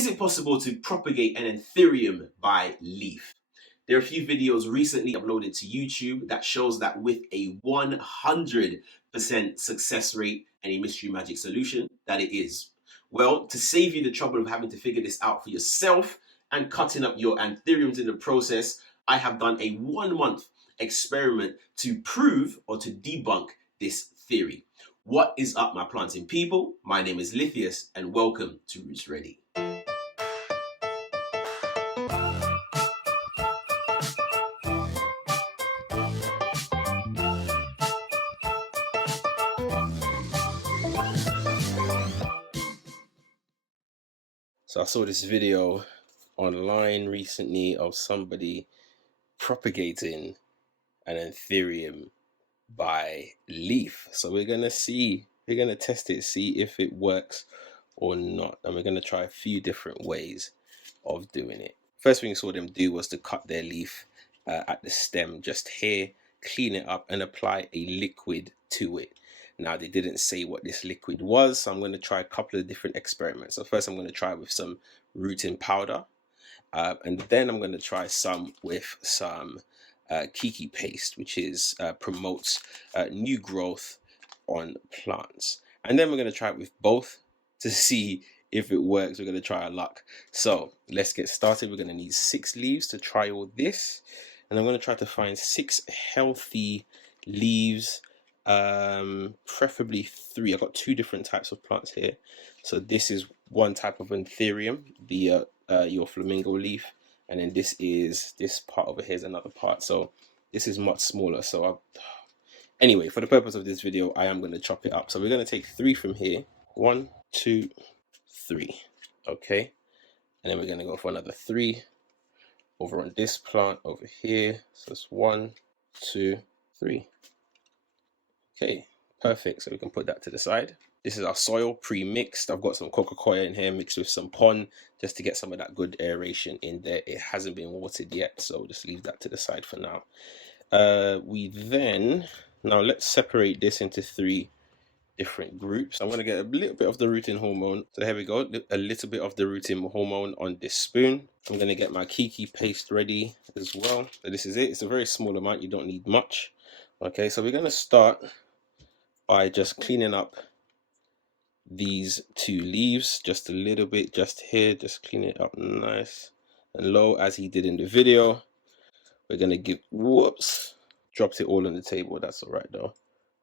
Is it possible to propagate an Anthurium by leaf? There are a few videos recently uploaded to YouTube that shows that with a 100% success rate and a mystery magic solution, that it is. Well, to save you the trouble of having to figure this out for yourself and cutting up your Anthuriums in the process, I have done a 1 month experiment to prove or to debunk this theory. What is up, my planting people? My name is Lithius and welcome to Roots Ready. So I saw this video online recently of somebody propagating an Anthurium by leaf. So we're gonna test it, see if it works or not. And we're gonna try a few different ways of doing it. First thing you saw them do was to cut their leaf at the stem just here, clean it up and apply a liquid to it. Now they didn't say what this liquid was, so I'm going to try a couple of different experiments. So first I'm going to try with some rooting powder, and then I'm going to try some with some kiki paste, which is promotes new growth on plants. And then we're going to try it with both to see if it works. We're going to try our luck. So let's get started. We're going to need 6 leaves to try all this, and I'm going to try to find 6 healthy leaves, preferably 3. I've got 2 different types of plants here. So this is one type of Anthurium, the your flamingo leaf, and then this part over here is another part. So this is much smaller. So anyway, for the purpose of this video, I am going to chop it up. So we're going to take 3 from here. 1, 2, 3. Okay, and then we're going to go for another 3 over on this plant over here. So it's 1, 2, 3. Okay, perfect. So we can put that to the side. This is our soil pre-mixed. I've got some coca-cola in here mixed with some pond just to get some of that good aeration in there. It hasn't been watered yet, so just leave that to the side for now. Now let's separate this into 3 different groups. I'm going to get a little bit of the rooting hormone. So here we go, a little bit of the rooting hormone on this spoon. I'm going to get my kiki paste ready as well. So this is it. It's a very small amount. You don't need much. Okay, so we're going to start by just cleaning up these 2 leaves just a little bit, just here. Just clean it up nice and low as he did in the video. We're going to give, whoops, dropped it all on the table. That's all right though.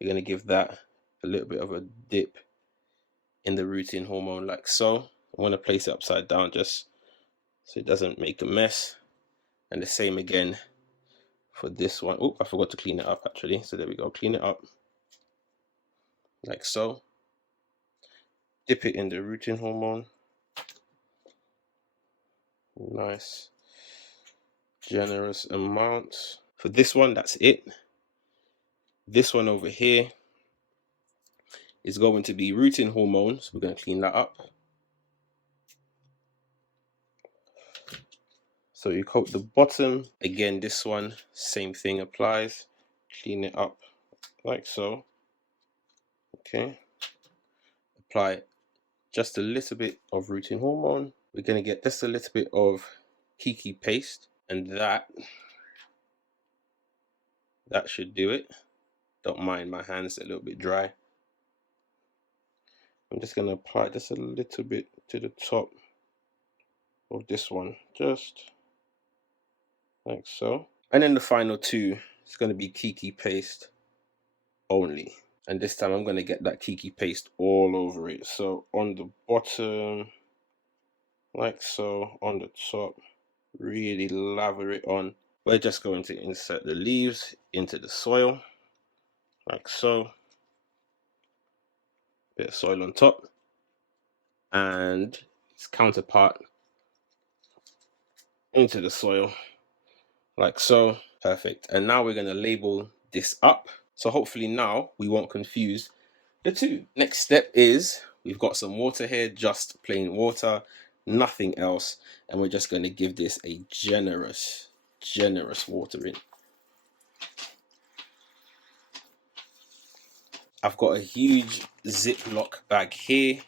We're going to give that a little bit of a dip in the rooting hormone like so. I want to place it upside down just so it doesn't make a mess. And the same again for this one. Oh, I forgot to clean it up actually. So there we go, clean it up like so. Dip it in the rooting hormone. Nice generous amount. For this one, that's it. This one over here is going to be rooting hormone, so we're going to clean that up. So you coat the bottom. Again, this one, same thing applies. Clean it up like so. Okay. Apply just a little bit of rooting hormone. We're going to get just a little bit of kiki paste, and that should do it. Don't mind my hands, a little bit dry. I'm just going to apply just a little bit to the top of this one, just like so. And then the final 2 is going to be kiki paste only. And this time I'm going to get that kiki paste all over it. So on the bottom, like so, on the top, really lather it on. We're just going to insert the leaves into the soil, like so. Bit of soil on top, and its counterpart into the soil, like so. Perfect. And now we're going to label this up. So hopefully now we won't confuse the 2. Next step is we've got some water here, just plain water, nothing else. And we're just going to give this a generous watering. I've got a huge Ziploc bag here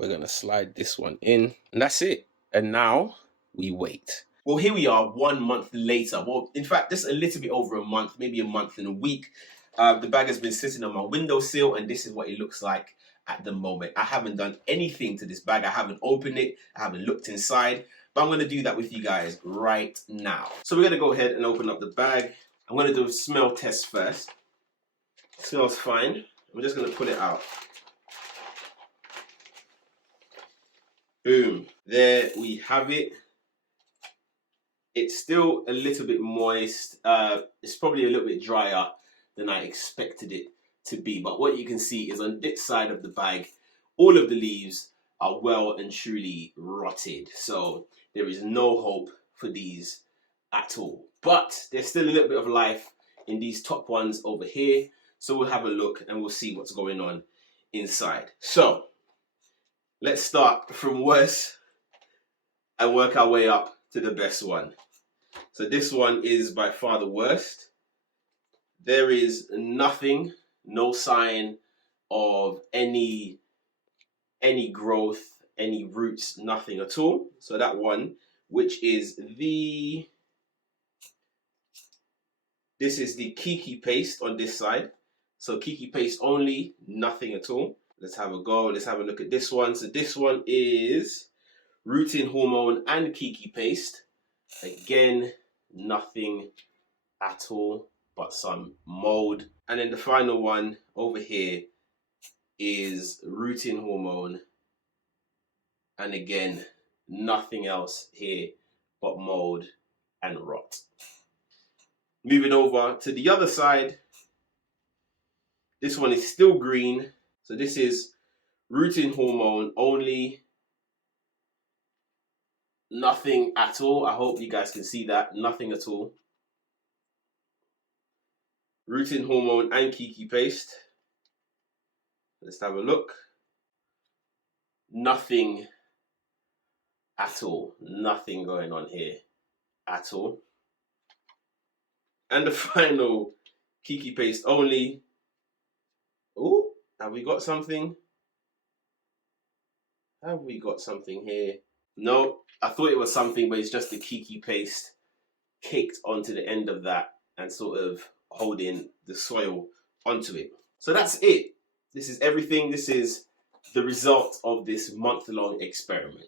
We're going to slide this one in, and that's it. And now we wait. Well, here we are 1 month later. Well, in fact, just a little bit over a month, maybe a month and a week. The bag has been sitting on my windowsill, and this is what it looks like at the moment. I haven't done anything to this bag. I haven't opened it. I haven't looked inside. But I'm going to do that with you guys right now. So we're going to go ahead and open up the bag. I'm going to do a smell test first. It smells fine. I'm just going to pull it out. Boom. There we have it. It's still a little bit moist. It's probably a little bit drier than I expected it to be. But what you can see is on this side of the bag, all of the leaves are well and truly rotted. So there is no hope for these at all. But there's still a little bit of life in these top ones over here. So we'll have a look and we'll see what's going on inside. So let's start from worst and work our way up to the best one. So this one is by far the worst. There is nothing, no sign of any growth, any roots, nothing at all. So that one, which is this is the Kiki paste on this side. So Kiki paste only, nothing at all. Let's have a go. Let's have a look at this one. So this one is rooting hormone and Kiki paste. Again, nothing at all but some mold. And then the final one over here is rooting hormone. And again, nothing else here but mold and rot. Moving over to the other side, this one is still green. So this is rooting hormone only. Nothing at all. I hope you guys can see that. Nothing at all. Rooting hormone and Kiki paste. Let's have a look. Nothing at all. Nothing going on here at all. And the final Kiki paste only. Oh, have we got something? Have we got something here? No, I thought it was something, but it's just the Kiki paste caked onto the end of that and sort of holding the soil onto it. So that's it. This is everything. This is the result of this month-long experiment.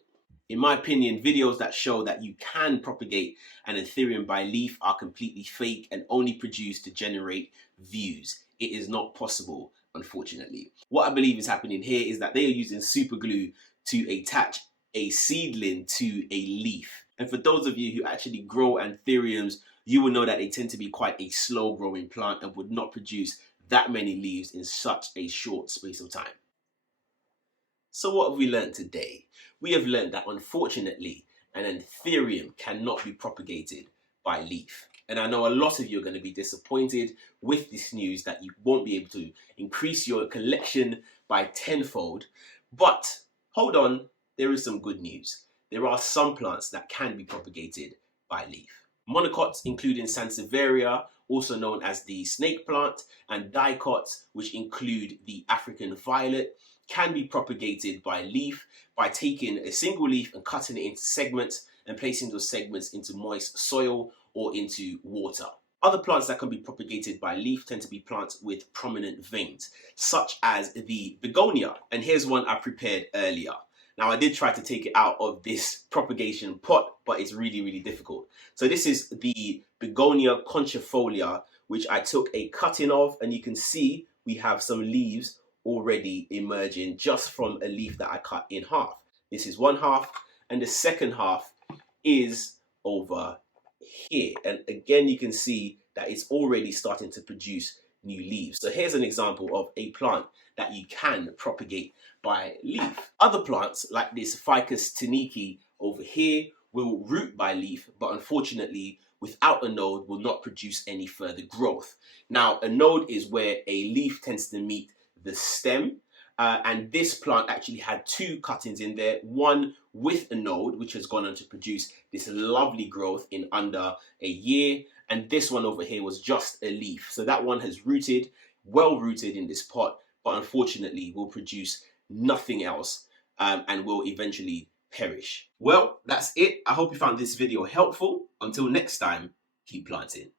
In my opinion, videos that show that you can propagate an Anthurium by leaf are completely fake and only produced to generate views. It is not possible, unfortunately. What I believe is happening here is that they are using super glue to attach a seedling to a leaf. And for those of you who actually grow Anthuriums, you will know that they tend to be quite a slow growing plant and would not produce that many leaves in such a short space of time. So what have we learned today? We have learned that unfortunately an Anthurium cannot be propagated by leaf. And I know a lot of you are going to be disappointed with this news that you won't be able to increase your collection by tenfold. But hold on, there is some good news. There are some plants that can be propagated by leaf. Monocots, including Sansevieria, also known as the snake plant, and dicots, which include the African violet, can be propagated by leaf by taking a single leaf and cutting it into segments and placing those segments into moist soil or into water. Other plants that can be propagated by leaf tend to be plants with prominent veins, such as the begonia. And here's one I prepared earlier. Now, I did try to take it out of this propagation pot, but it's really, really difficult. So this is the begonia conchifolia, which I took a cutting of, and you can see we have some leaves already emerging just from a leaf that I cut in half. This is one half, and the second half is over here. And again, you can see that it's already starting to produce new leaves. So here's an example of a plant that you can propagate by leaf. Other plants like this Ficus tineke over here will root by leaf, but unfortunately without a node will not produce any further growth. Now, a node is where a leaf tends to meet the stem, and this plant actually had two cuttings in there, one with a node which has gone on to produce this lovely growth in under a year, and this one over here was just a leaf. So that one has rooted, well rooted in this pot, but unfortunately will produce nothing else and will eventually perish. Well, that's it. I hope you found this video helpful. Until next time, keep planting.